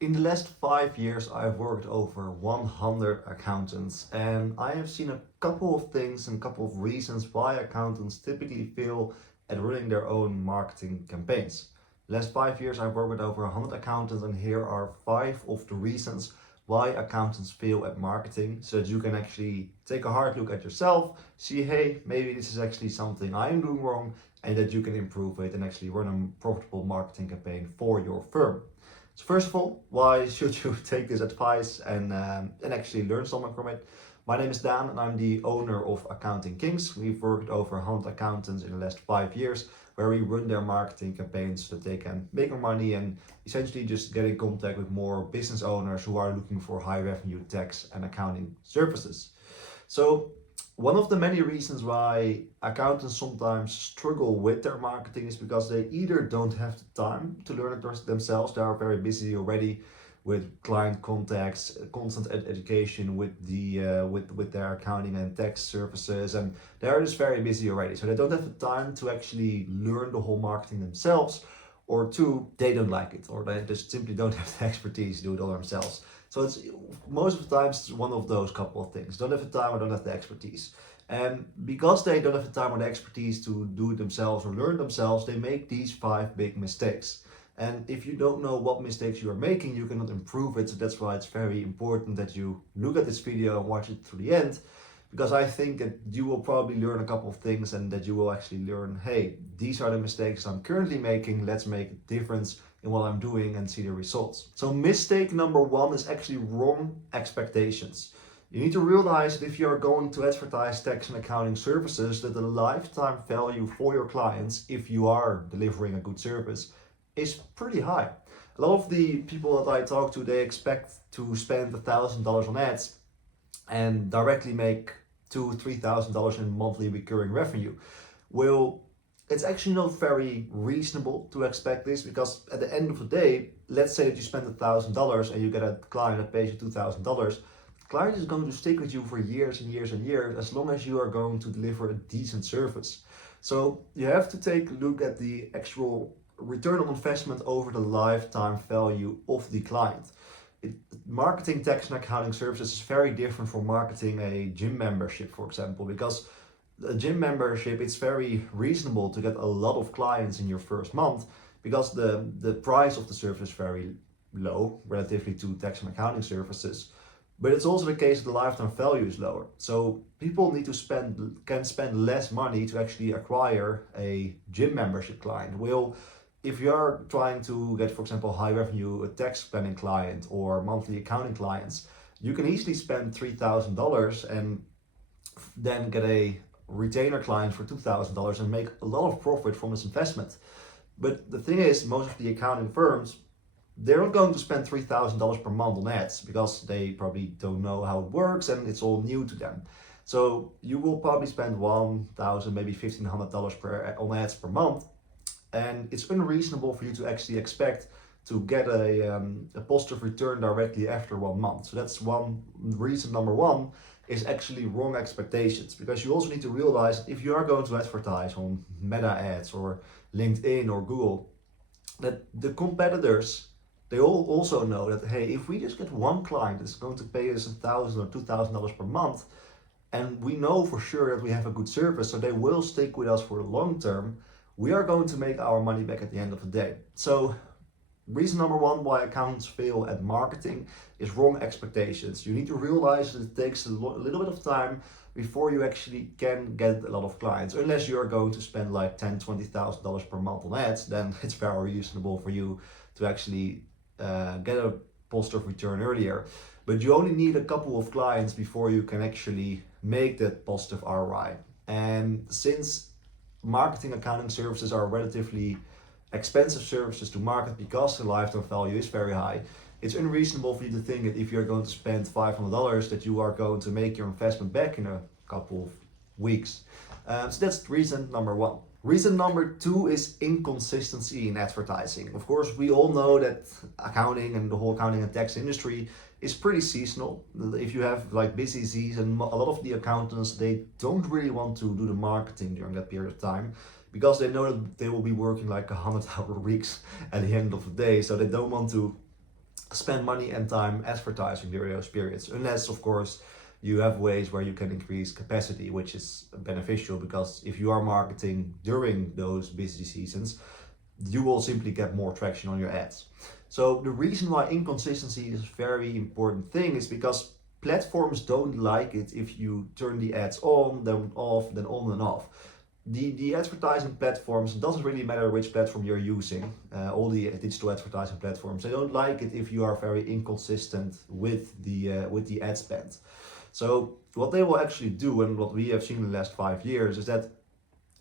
In the last 5 years, I've worked over 100 accountants, and I have seen a couple of things and a couple of reasons why accountants typically fail at running their own marketing campaigns. The last 5 years, I've worked with over 100 accountants, and here are 5 of the reasons why accountants fail at marketing, so that you can actually take a hard look at yourself, see, hey, maybe this is actually something I'm doing wrong, and that you can improve it and actually run a profitable marketing campaign for your firm. So first of all, why should you take this advice and actually learn something from it? My name is Daan and I'm the owner of Accounting Kings. We've worked with over 100 accountants in the last 5 years where we run their marketing campaigns so that they can make more money and essentially just get in contact with more business owners who are looking for high revenue tax and accounting services. So one of the many reasons why accountants sometimes struggle with their marketing is because they either don't have the time to learn it themselves, they are very busy already with client contacts, constant education with their accounting and tax services, and they are just very busy already. So they don't have the time to actually learn the whole marketing themselves, or two, they don't like it, or they just simply don't have the expertise to do it all themselves. So it's most of the times it's one of those couple of things. Don't have the time or don't have the expertise. And because they don't have the time or the expertise to do it themselves or learn themselves, they make these 5 big mistakes. And if you don't know what mistakes you are making, you cannot improve it. So that's why it's very important that you look at this video and watch it through the end. Because I think that you will probably learn a couple of things and that you will actually learn, hey, these are the mistakes I'm currently making. Let's make a difference in what I'm doing and see the results. So mistake number 1 is actually wrong expectations. You need to realize that if you are going to advertise tax and accounting services, that the lifetime value for your clients, if you are delivering a good service, is pretty high. A lot of the people that I talk to, they expect to spend $1,000 on ads and directly make $2,000-3,000 in monthly recurring revenue. Well, it's actually not very reasonable to expect this, because at the end of the day, let's say that you spend $1,000 and you get a client that pays you $2,000. The client is going to stick with you for years and years and years, as long as you are going to deliver a decent service. So you have to take a look at the actual return on investment over the lifetime value of the client. Marketing tax and accounting services is very different from marketing a gym membership, for example, because a gym membership, it's very reasonable to get a lot of clients in your first month because the price of the service is very low relatively to tax and accounting services. But it's also the case that the lifetime value is lower. So people need to can spend less money to actually acquire a gym membership client. Well, if you're trying to get, for example, high revenue tax planning client or monthly accounting clients, you can easily spend $3,000 and then get a retainer client for $2,000 and make a lot of profit from this investment. But the thing is, most of the accounting firms, they're not going to spend $3,000 per month on ads because they probably don't know how it works and it's all new to them. So you will probably spend $1,000, maybe $1,500 on ads per month. And it's unreasonable for you to actually expect to get a positive return directly after 1 month. So that's one reason. Number 1 is actually wrong expectations, because you also need to realize that if you are going to advertise on Meta ads or LinkedIn or Google, that the competitors, they all also know that, hey, if we just get one client that's going to pay us $1,000 or $2,000 per month, and we know for sure that we have a good service, so they will stick with us for the long term, we are going to make our money back at the end of the day. So reason number 1 why accountants fail at marketing is wrong expectations. You need to realize that it takes a little bit of time before you actually can get a lot of clients. Unless you are going to spend like $10,000-20,000 per month on ads, then it's very reasonable for you to actually get a positive return earlier. But you only need a couple of clients before you can actually make that positive ROI. And since marketing accounting services are relatively expensive services to market because the lifetime value is very high, it's unreasonable for you to think that if you're going to spend $500 that you are going to make your investment back in a couple of weeks. So that's reason number 1. Reason number 2 is inconsistency in advertising. Of course, we all know that accounting and the whole accounting and tax industry is pretty seasonal. If you have like busy season, a lot of the accountants, they don't really want to do the marketing during that period of time because they know that they will be working like 100-hour weeks at the end of the day. So they don't want to spend money and time advertising during those periods, unless of course you have ways where you can increase capacity, which is beneficial, because if you are marketing during those busy seasons, you will simply get more traction on your ads. So the reason why inconsistency is a very important thing is because platforms don't like it if you turn the ads on, then off, then on and off. The advertising platforms, it doesn't really matter which platform you're using, all the digital advertising platforms, they don't like it if you are very inconsistent with the ad spend. So what they will actually do, and what we have seen in the last 5 years, is that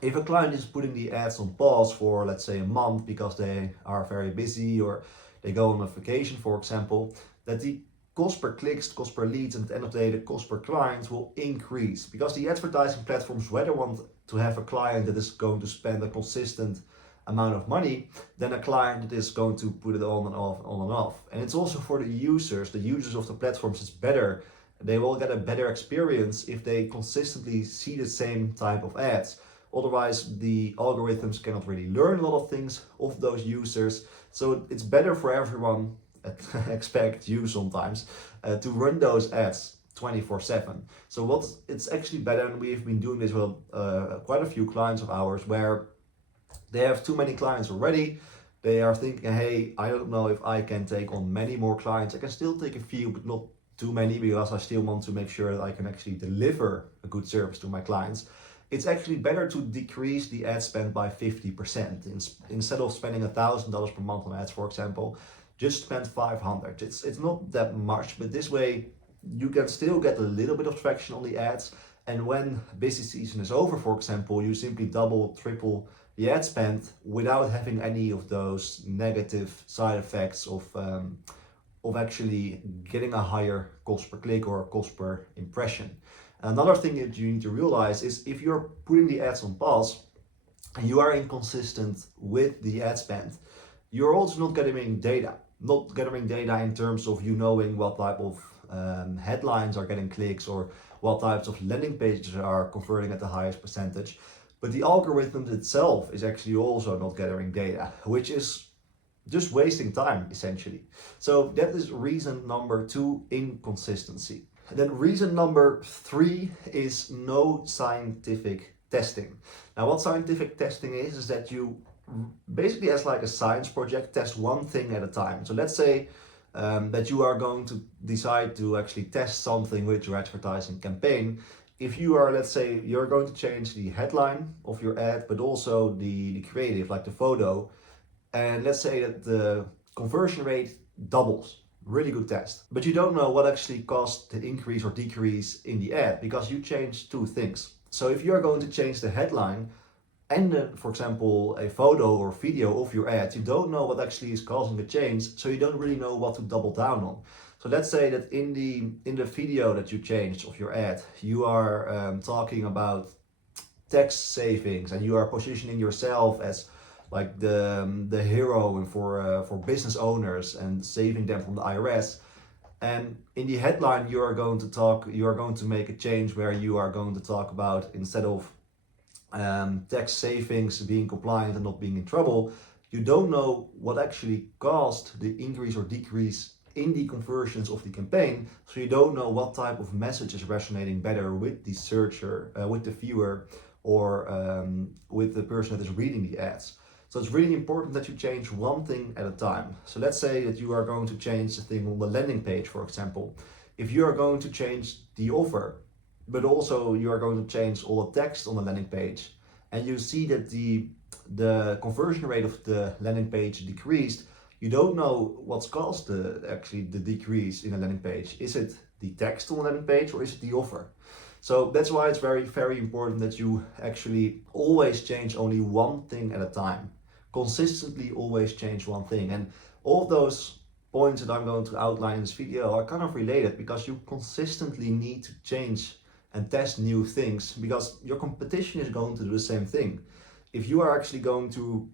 if a client is putting the ads on pause for, let's say, a month because they are very busy or they go on a vacation, for example, that the cost per clicks, cost per leads, and at the end of the day, the cost per client will increase, because the advertising platforms rather want to have a client that is going to spend a consistent amount of money than a client that is going to put it on and off, on and off. And it's also for the users of the platforms, it's better. They will get a better experience if they consistently see the same type of ads. Otherwise, the algorithms cannot really learn a lot of things of those users. So it's better for everyone, expect you sometimes, to run those ads 24/7. So it's actually better, and we've been doing this with quite a few clients of ours, where they have too many clients already. They are thinking, hey, I don't know if I can take on many more clients. I can still take a few, but not too many, because I still want to make sure that I can actually deliver a good service to my clients. It's actually better to decrease the ad spend by 50%. Instead of spending $1,000 per month on ads, for example, just spend 500. It's not that much, but this way you can still get a little bit of traction on the ads. And when busy season is over, for example, you simply double, triple the ad spend without having any of those negative side effects of actually getting a higher cost per click or cost per impression. Another thing that you need to realize is, if you're putting the ads on pause and you are inconsistent with the ad spend, you're also not gathering data. Not gathering data in terms of you knowing what type of headlines are getting clicks, or what types of landing pages are converting at the highest percentage. But the algorithm itself is actually also not gathering data, which is just wasting time, essentially. So that is reason number 2, inconsistency. And then reason number 3 is no scientific testing. Now, what scientific testing is that you basically, as like a science project, test one thing at a time. So let's say that you are going to decide to actually test something with your advertising campaign. If you are, let's say, you're going to change the headline of your ad, but also the creative, like the photo, and let's say that the conversion rate doubles. Really good test. But you don't know what actually caused the increase or decrease in the ad, because you changed 2 things. So if you're going to change the headline and then, for example, a photo or video of your ad, you don't know what actually is causing the change, so you don't really know what to double down on. So let's say that in the video that you changed of your ad, you are talking about tax savings, and you are positioning yourself as like the hero and for business owners and saving them from the IRS. And in the headline, you are going to make a change where you are going to talk about, instead of tax savings, being compliant and not being in trouble. You don't know what actually caused the increase or decrease in the conversions of the campaign, so you don't know what type of message is resonating better with the searcher, with the viewer, or with the person that is reading the ads. So it's really important that you change one thing at a time. So let's say that you are going to change the thing on the landing page, for example. If you are going to change the offer, but also you are going to change all the text on the landing page, and you see that the conversion rate of the landing page decreased, you don't know what's caused the decrease in the landing page. Is it the text on the landing page, or is it the offer? So that's why it's very, very important that you actually always change only one thing at a time. Consistently always change one thing. And all of those points that I'm going to outline in this video are kind of related, because you consistently need to change and test new things, because your competition is going to do the same thing. If you are actually going to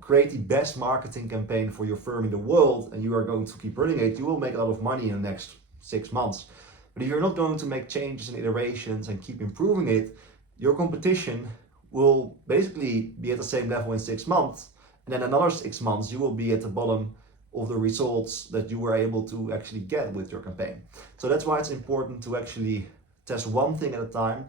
create the best marketing campaign for your firm in the world, and you are going to keep running it, you will make a lot of money in the next 6 months. But if you're not going to make changes and iterations and keep improving it, your competition will basically be at the same level in 6 months, and then another 6 months you will be at the bottom of the results that you were able to actually get with your campaign. So that's why it's important to actually test one thing at a time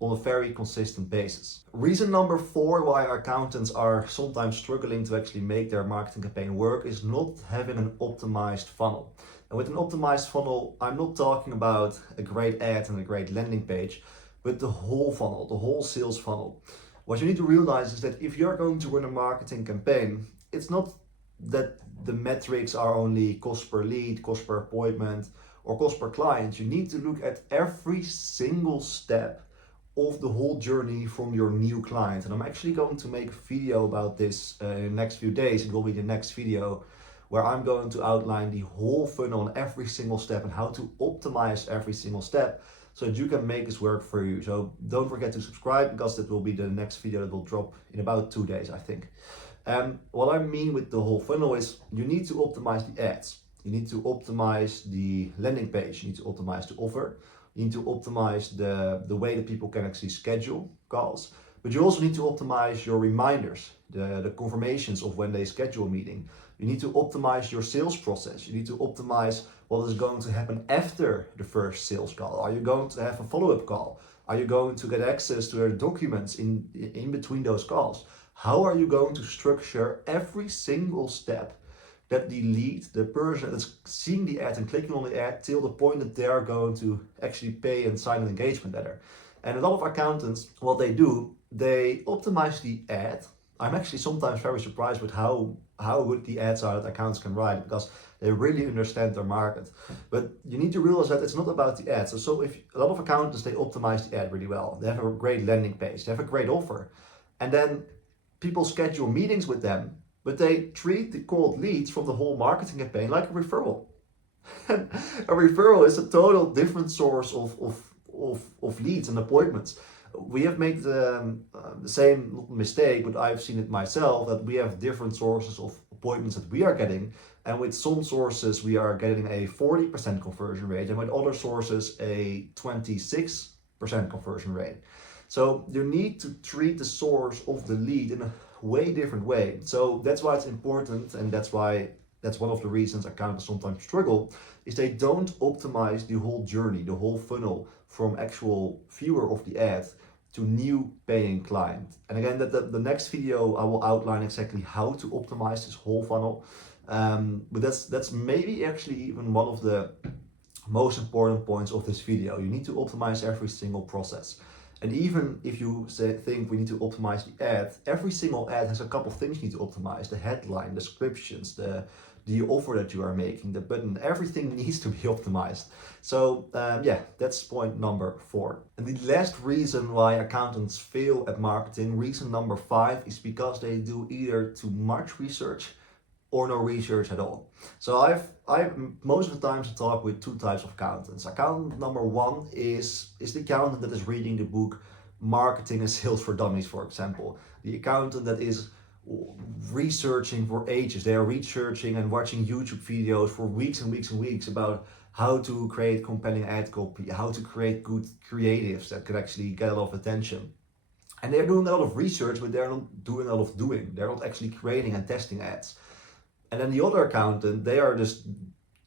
on a very consistent basis. Reason number 4 why accountants are sometimes struggling to actually make their marketing campaign work is not having an optimized funnel. And with an optimized funnel, I'm not talking about a great ad and a great landing page, but the whole funnel, the whole sales funnel. What you need to realize is that if you're going to run a marketing campaign, it's not that the metrics are only cost per lead, cost per appointment, or cost per client. You need to look at every single step of the whole journey from your new client. And I'm actually going to make a video about this in the next few days. It will be the next video where I'm going to outline the whole funnel and every single step and how to optimize every single step so that you can make this work for you. So don't forget to subscribe, because that will be the next video that will drop in about 2 days, I think. What I mean with the whole funnel is you need to optimize the ads. You need to optimize the landing page. You need to optimize the offer. You need to optimize the way that people can actually schedule calls. But you also need to optimize your reminders, the confirmations of when they schedule a meeting. You need to optimize your sales process. You need to optimize what is going to happen after the first sales call. Are you going to have a follow-up call? Are you going to get access to their documents in between those calls? How are you going to structure every single step that the lead, the person that's seeing the ad and clicking on the ad, till the point that they are going to actually pay and sign an engagement letter? And a lot of accountants, what they do, they optimize the ad. I'm actually sometimes very surprised with how good the ads are that accountants can write, because they really understand their market. But you need to realize that it's not about the ads. So if a lot of accountants, they optimize the ad really well. They have a great landing page, they have a great offer. And then people schedule meetings with them, but they treat the cold leads from the whole marketing campaign like a referral. A referral is a total different source of leads and appointments. We have made the same mistake, but I've seen it myself, that we have different sources of appointments that we are getting. And with some sources, we are getting a 40% conversion rate, and with other sources, a 26% conversion rate. So you need to treat the source of the lead in a way different way. So that's why it's important, and that's one of the reasons accountants sometimes struggle, is they don't optimize the whole journey, the whole funnel from actual viewer of the ad to new paying client. And again, the next video I will outline exactly how to optimize this whole funnel. But that's maybe actually even one of the most important points of this video. You need to optimize every single process. And even if you think we need to optimize the ad, every single ad has a couple of things you need to optimize. The headline, descriptions, the offer that you are making, the button, everything needs to be optimized. So yeah, that's point number 4. And the last reason why accountants fail at marketing, reason number 5, is because they do either too much research or no research at all. So I've most of the times talk with 2 types of accountants. Accountant number 1 is the accountant that is reading the book Marketing and Sales for Dummies, for example. The accountant that is researching for ages. They are researching and watching YouTube videos for weeks and weeks and weeks about how to create compelling ad copy, how to create good creatives that could actually get a lot of attention. And they're doing a lot of research, but they're not doing a lot of doing. They're not actually creating and testing ads. And then the other accountant, they are just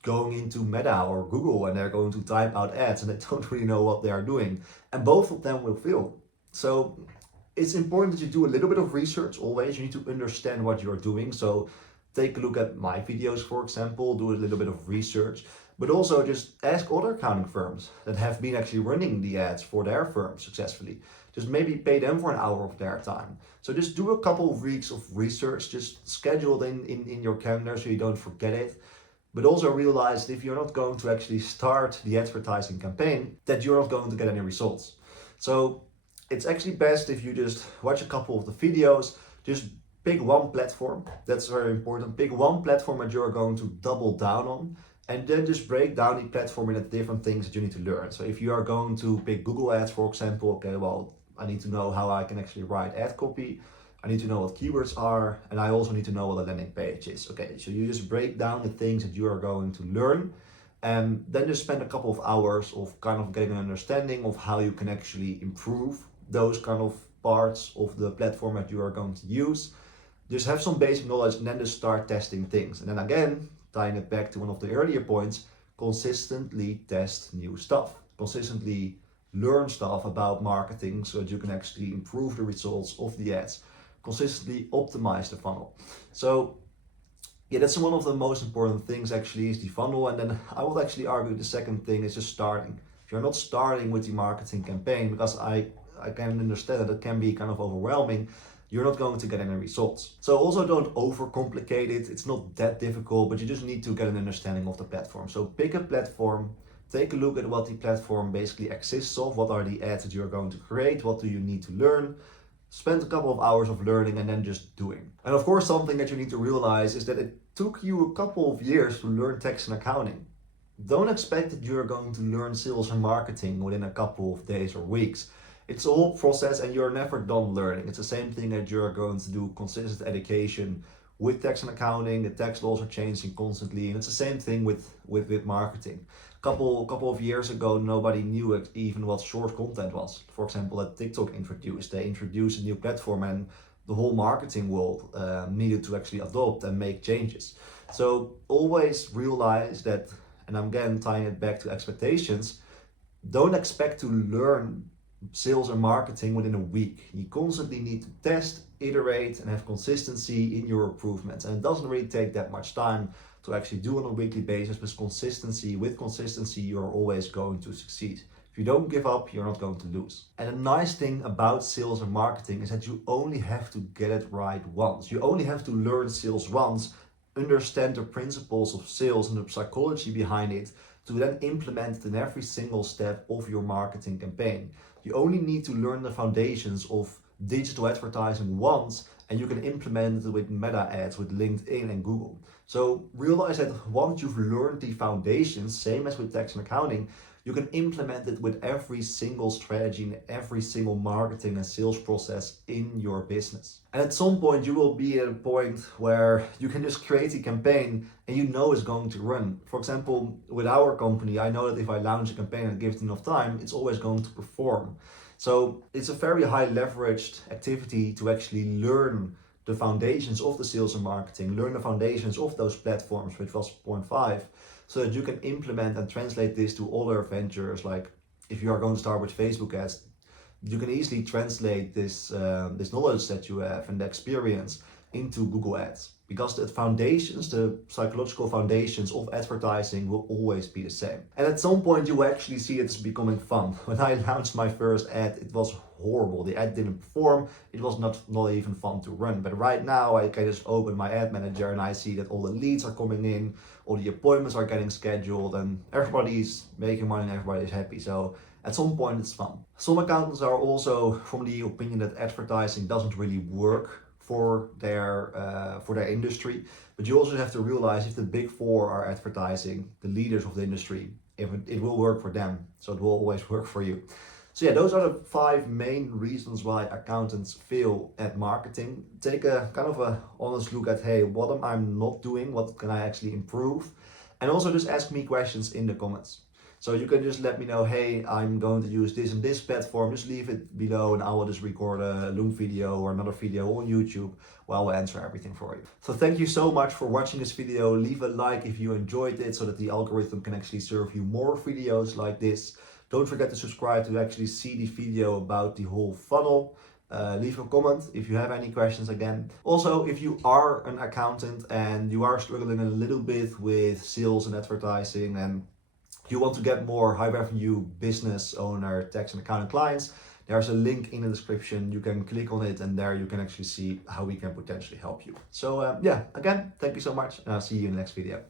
going into Meta or Google and they're going to type out ads and they don't really know what they are doing. And both of them will fail. So it's important that you do a little bit of research always. You need to understand what you're doing. So take a look at my videos, for example, do a little bit of research, but also just ask other accounting firms that have been actually running the ads for their firm successfully. Just maybe pay them for an hour of their time. So just do a couple of weeks of research, just schedule it in your calendar so you don't forget it. But also realize that if you're not going to actually start the advertising campaign, that you're not going to get any results. So it's actually best if you just watch a couple of the videos, just pick one platform. That's very important. Pick one platform that you're going to double down on, and then just break down the platform into different things that you need to learn. So if you are going to pick Google Ads, for example, okay, well, I need to know how I can actually write ad copy. I need to know what keywords are, and I also need to know what a landing page is. Okay, so you just break down the things that you are going to learn, and then just spend a couple of hours of kind of getting an understanding of how you can actually improve those kind of parts of the platform that you are going to use. Just have some basic knowledge and then just start testing things. And then again, tying it back to one of the earlier points, consistently test new stuff, consistently learn stuff about marketing so that you can actually improve the results of the ads, consistently optimize the funnel. So yeah, that's one of the most important things actually, is the funnel. And then I would actually argue the second thing is just starting. If you're not starting with the marketing campaign, because I can understand that it can be kind of overwhelming, you're not going to get any results. So also don't overcomplicate it. It's not that difficult, but you just need to get an understanding of the platform. So pick a platform, take a look at what the platform basically exists of, what are the ads that you're going to create, what do you need to learn, spend a couple of hours of learning and then just doing. And of course, something that you need to realize is that it took you a couple of years to learn tax and accounting. Don't expect that you're going to learn sales and marketing within a couple of days or weeks. It's a whole process and you're never done learning. It's the same thing that you're going to do consistent education with tax and accounting. The tax laws are changing constantly, and it's the same thing with marketing. Couple of years ago, nobody knew even what short content was. For example, that TikTok introduced. They introduced a new platform, and the whole marketing world needed to actually adopt and make changes. So always realize that, and I'm again tying it back to expectations, don't expect to learn sales and marketing within a week. You constantly need to test, iterate, and have consistency in your improvements. And it doesn't really take that much time to actually do on a weekly basis. With consistency, you're always going to succeed. If you don't give up, you're not going to lose. And the nice thing about sales and marketing is that you only have to get it right once. You only have to learn sales once, understand the principles of sales and the psychology behind it, to then implement it in every single step of your marketing campaign. You only need to learn the foundations of digital advertising once, and you can implement it with meta ads, with LinkedIn and Google. So realize that once you've learned the foundations, same as with tax and accounting, you can implement it with every single strategy and every single marketing and sales process in your business. And at some point you will be at a point where you can just create a campaign and you know it's going to run. For example, with our company, I know that if I launch a campaign and give it enough time, it's always going to perform. So it's a very high leveraged activity to actually learn the foundations of the sales and marketing, learn the foundations of those platforms, which was point 5, so that you can implement and translate this to other ventures. Like if you are going to start with Facebook ads, you can easily translate this knowledge that you have and the experience into Google Ads, because the foundations, the psychological foundations of advertising will always be the same. And at some point you will actually see it's becoming fun. When I launched my first ad, it was horrible. The ad didn't perform. It was not even fun to run. But right now I can just open my ad manager and I see that all the leads are coming in, all the appointments are getting scheduled, and everybody's making money and everybody's happy. So at some point it's fun. Some accountants are also from the opinion that advertising doesn't really work for their industry, but you also have to realize if the big four are advertising, the leaders of the industry, if it will work for them, so it will always work for you. So yeah, those are the 5 main reasons why accountants fail at marketing. Take a kind of a honest look at, hey, what am I not doing? What can I actually improve? And also just ask me questions in the comments. So you can just let me know, hey, I'm going to use this and this platform. Just leave it below and I will just record a Loom video or another video on YouTube where I will answer everything for you. So thank you so much for watching this video. Leave a like if you enjoyed it so that the algorithm can actually serve you more videos like this. Don't forget to subscribe to actually see the video about the whole funnel. Leave a comment if you have any questions again. Also, if you are an accountant and you are struggling a little bit with sales and advertising and you want to get more high revenue business owner tax and accounting clients, there's a link in the description. You can click on it and there you can actually see how we can potentially help you. So yeah, again, thank you so much and I'll see you in the next video.